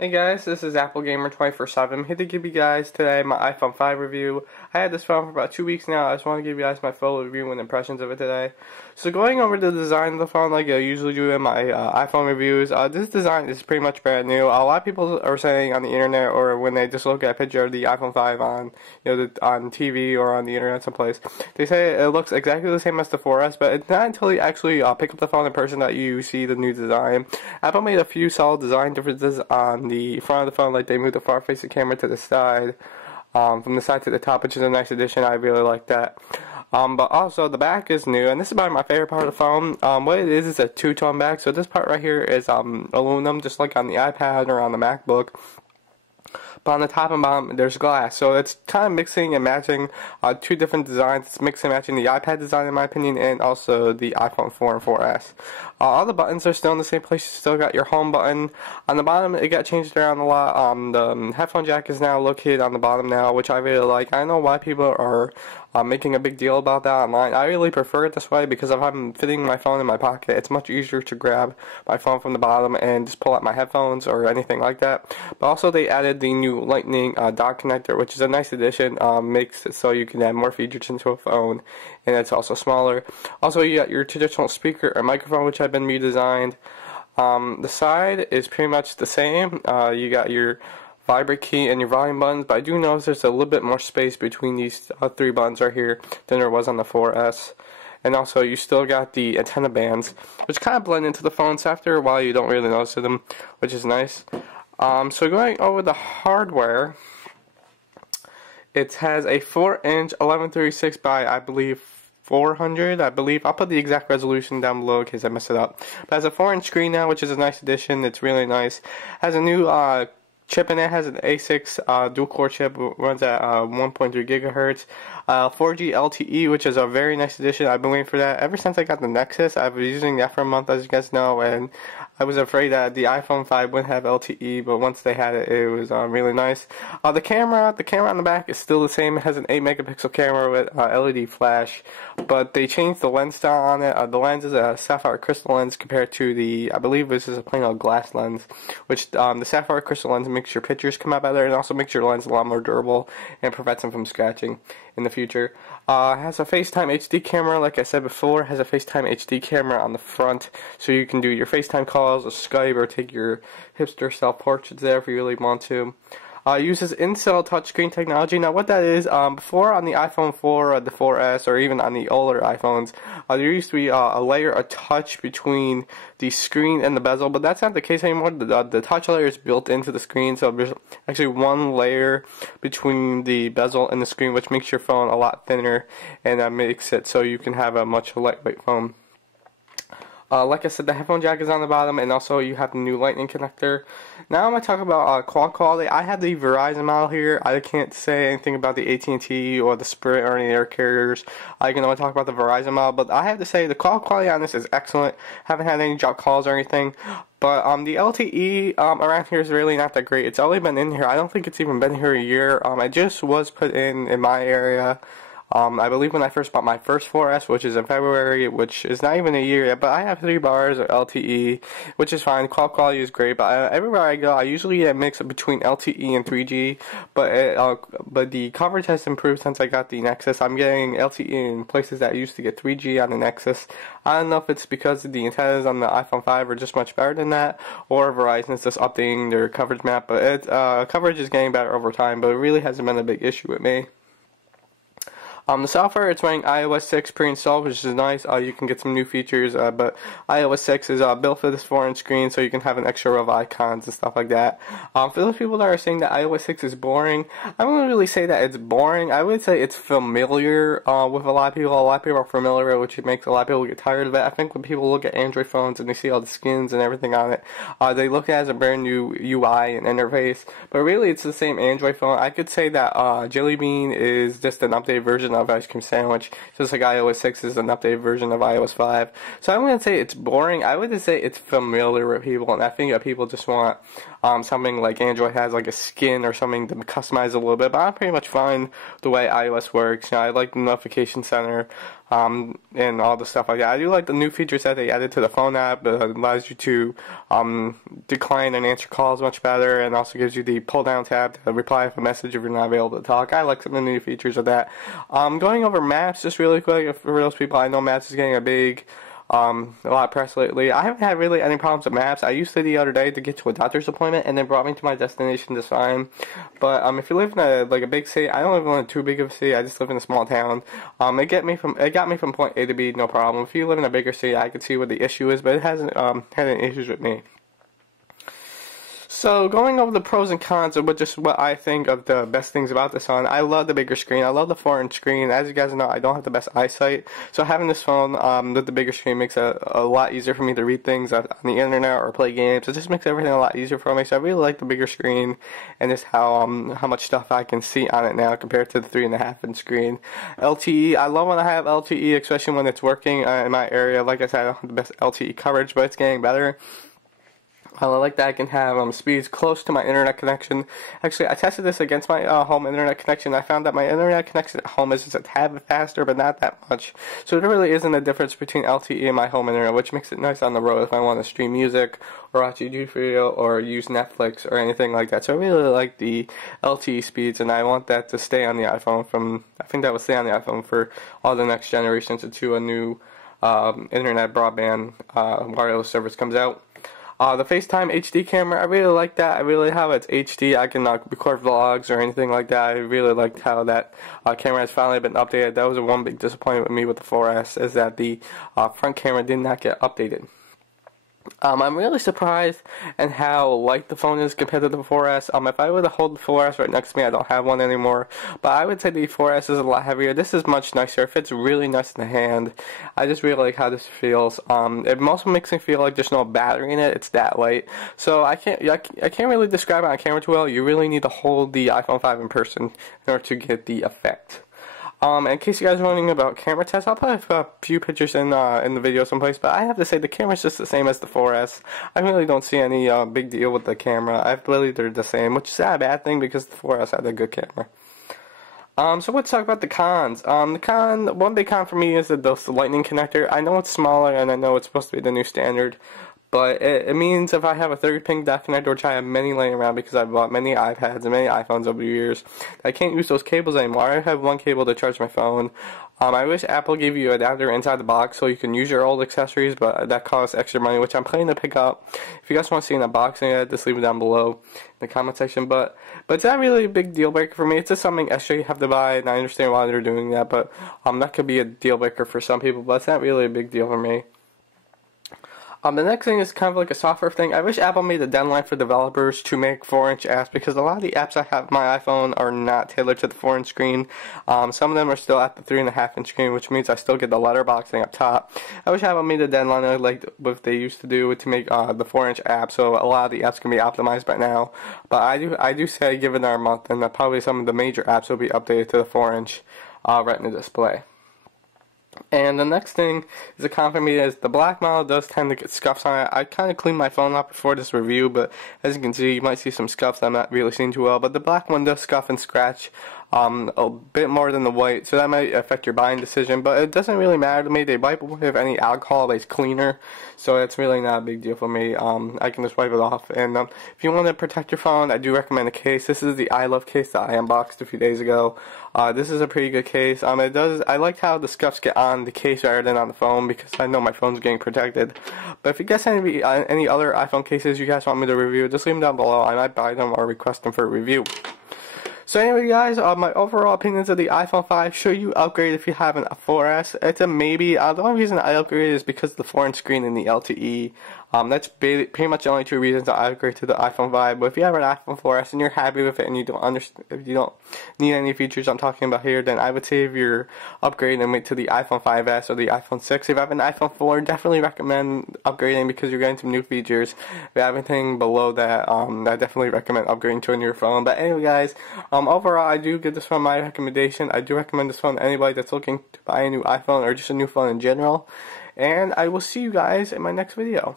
Hey guys, this is Apple Gamer 24/7. I'm here to give you guys today my iPhone 5 review. I had this phone for about 2 weeks now. I just want to give you guys my full review and impressions of it today. So going over the design of the phone like I usually do in my iPhone reviews, this design is pretty much brand new. A lot of people are saying on the internet or when they just look at a picture of the iPhone 5 on on TV or on the internet someplace, they say it looks exactly the same as the 4S, but it's not until you actually pick up the phone in person that you see the new design. Apple made a few solid design differences on the front of the phone, like they moved the far-facing camera to the side, from the side to the top, which is a nice addition. I really like that. But also the back is new, and this is probably my favorite part of the phone. What it is a two-tone back, so this part right here is aluminum, just like on the iPad or on the MacBook. But on the top and bottom, there's glass. So it's kind of mixing and matching two different designs. It's mixing and matching the iPad design, in my opinion, and also the iPhone 4 and 4S. All the buttons are still in the same place. You still got your home button. On the bottom, it got changed around a lot. The headphone jack is now located on the bottom now, which I really like. I know why people are making a big deal about that online. I really prefer it this way because if I'm fitting my phone in my pocket, it's much easier to grab my phone from the bottom and just pull out my headphones or anything like that. But also they added the new Lightning dock connector, which is a nice addition. Makes it so you can add more features into a phone, and it's also smaller. Also, you got your traditional speaker or microphone, which have been redesigned. The side is pretty much the same. You got your vibrate key and your volume buttons, but I do notice there's a little bit more space between these three buttons right here than there was on the 4S. And also you still got the antenna bands, which kind of blend into the phone, so after a while you don't really notice them, which is nice. So going over the hardware, it has a 4-inch 1136 by I believe 400, I believe. I'll put the exact resolution down below in case I mess it up. But it has a 4-inch screen now, which is a nice addition. It's really nice. Has a new chip in it. Has an A6 dual-core chip, runs at 1.3 gigahertz. 4G LTE, which is a very nice addition. I've been waiting for that ever since I got the Nexus. I've been using that for a month, as you guys know, and I was afraid that the iPhone 5 wouldn't have LTE, but once they had it, it was really nice. The camera on the back is still the same. It has an 8 megapixel camera with LED flash, but they changed the lens style on it. The lens is a sapphire crystal lens compared to the, I believe this is a plain old glass lens, which the sapphire crystal lens makes your pictures come out better and also makes your lens a lot more durable and prevents them from scratching in the future. Has a FaceTime HD camera, like I said before. Has a FaceTime HD camera on the front, so you can do your FaceTime calls or Skype or take your hipster self-portraits there if you really want to. Uses in-cell touchscreen technology. Now what that is, before on the iPhone 4 or the 4S or even on the older iPhones, there used to be a layer of touch between the screen and the bezel, but that's not the case anymore. The touch layer is built into the screen, so there's actually one layer between the bezel and the screen, which makes your phone a lot thinner, and that makes it so you can have a much lightweight phone. Like I said, the headphone jack is on the bottom, and also you have the new Lightning connector. Now I'm going to talk about call quality. I have the Verizon model here. I can't say anything about the AT&T or the Sprint or any other carriers. I can only talk about the Verizon model, but I have to say the call quality on this is excellent. Haven't had any drop calls or anything. But the LTE around here is really not that great. It's only been in here. I don't think it's even been here a year. It just was put in my area. I believe when I first bought my first 4S, which is in February, which is not even a year yet, but I have 3 bars of LTE, which is fine. Call quality is great, but everywhere I go, I usually get a mix between LTE and 3G, but the coverage has improved since I got the Nexus. I'm getting LTE in places that I used to get 3G on the Nexus. I don't know if it's because the antennas on the iPhone 5 are just much better than that, or Verizon is just updating their coverage map, but coverage is getting better over time, but it really hasn't been a big issue with me. The software, it's running iOS 6 pre-installed, which is nice. You can get some new features, but iOS 6 is built for this 4-inch screen, so you can have an extra row of icons and stuff like that. For those people that are saying that iOS 6 is boring, I wouldn't really say that it's boring. I would say it's familiar with a lot of people. A lot of people are familiar with it, which makes a lot of people get tired of it. I think when people look at Android phones and they see all the skins and everything on it, they look at it as a brand new UI and interface, but really it's the same Android phone. I could say that Jelly Bean is just an updated version of ice cream sandwich. Just like iOS 6 is an updated version of iOS 5. So I wouldn't say it's boring. I would just say it's familiar with people, and I think that people just want something like Android has, like a skin or something to customize a little bit. But I'm pretty much fine the way iOS works. I like the notification center and all the stuff like that. I do like the new features that they added to the phone app that allows you to decline and answer calls much better, and also gives you the pull down tab to reply with a message if you're not able to talk. I like some of the new features of that. Going over Maps just really quick, for those people, I know Maps is getting a lot of press lately. I haven't had really any problems with Maps. I used it the other day to get to a doctor's appointment, and it brought me to my destination just fine. But if you live in a big city, I don't live in too big of a city. I just live in a small town. It got me from point A to B, no problem. If you live in a bigger city, I can see what the issue is, but it hasn't had any issues with me. So, going over the pros and cons of what I think of the best things about this phone, I love the bigger screen. I love the 4-inch screen. As you guys know, I don't have the best eyesight, so having this phone with the bigger screen makes it a lot easier for me to read things on the internet or play games. It just makes everything a lot easier for me, so I really like the bigger screen and just how much stuff I can see on it now compared to the 3.5-inch screen. LTE, I love when I have LTE, especially when it's working in my area. Like I said, I don't have the best LTE coverage, but it's getting better. I like that I can have speeds close to my internet connection. Actually, I tested this against my home internet connection. I found that my internet connection at home is just a tad faster, but not that much. So there really isn't a difference between LTE and my home internet, which makes it nice on the road if I want to stream music or watch a YouTube video or use Netflix or anything like that. So I really like the LTE speeds, and I want that to stay on the iPhone I think that will stay on the iPhone for all the next generations until a new internet broadband wireless service comes out. The FaceTime HD camera, I really like that. I really how it's HD. I can record vlogs or anything like that. I really liked how that camera has finally been updated. That was one big disappointment with me with the 4S, is that the front camera did not get updated. I'm really surprised at how light the phone is compared to the 4S. If I were to hold the 4S right next to me, I don't have one anymore, but I would say the 4S is a lot heavier. This is much nicer. It fits really nice in the hand. I just really like how this feels. It also makes me feel like there's no battery in it. It's that light. So I can't really describe it on camera too well. You really need to hold the iPhone 5 in person in order to get the effect. In case you guys are wondering about camera tests, I'll put a few pictures in the video someplace, but I have to say the camera's just the same as the 4S. I really don't see any big deal with the camera. I believe they're the same, which is not a bad thing because the 4S had a good camera. So let's talk about the cons. One big con for me is the lightning connector. I know it's smaller and I know it's supposed to be the new standard, but it means if I have a 30-pin dock connector, which I have many laying around because I've bought many iPads and many iPhones over the years, I can't use those cables anymore. I have one cable to charge my phone. I wish Apple gave you an adapter inside the box so you can use your old accessories, but that costs extra money, which I'm planning to pick up. If you guys want to see an unboxing of it, just leave it down below in the comment section. But it's not really a big deal breaker for me. It's just something extra you have to buy, and I understand why they're doing that. But that could be a deal breaker for some people, but it's not really a big deal for me. The next thing is kind of like a software thing. I wish Apple made a deadline for developers to make 4-inch apps, because a lot of the apps I have on my iPhone are not tailored to the 4-inch screen. Some of them are still at the 3.5-inch screen, which means I still get the letterboxing up top. I wish Apple made a deadline like what they used to do to make the 4-inch app, so a lot of the apps can be optimized by now. But I do say give it another month, and probably some of the major apps will be updated to the 4-inch Retina display. And the next thing is a con for me is the black model does tend to get scuffs on it. I kind of cleaned my phone up before this review, but as you can see, you might see some scuffs I'm not really seeing too well. But the black one does scuff and scratch a bit more than the white, so that might affect your buying decision, but it doesn't really matter to me. They wipe with any alcohol-based cleaner, so it's really not a big deal for me. I can just wipe it off. And if you want to protect your phone, I do recommend a case. This is the I Love case that I unboxed a few days ago. This is a pretty good case. I like how the scuffs get on the case rather than on the phone, because I know my phone's getting protected. But if you guys have any other iPhone cases you guys want me to review, just leave them down below. I might buy them or request them for a review. So anyway, guys, my overall opinions of the iPhone 5, should you upgrade if you have a 4S? It's a maybe. The only reason I upgraded is because of the 4-inch screen and the LTE. That's pretty much the only two reasons I upgrade to the iPhone 5. But if you have an iPhone 4S and you're happy with it and you don't understand, if you don't need any features I'm talking about here, then I would say if you're upgrading and wait to the iPhone 5S or the iPhone 6. If you have an iPhone 4, definitely recommend upgrading because you're getting some new features. If you have anything below that, I definitely recommend upgrading to a newer phone. But anyway, guys, overall, I do give this phone my recommendation. I do recommend this phone to anybody that's looking to buy a new iPhone or just a new phone in general. And I will see you guys in my next video.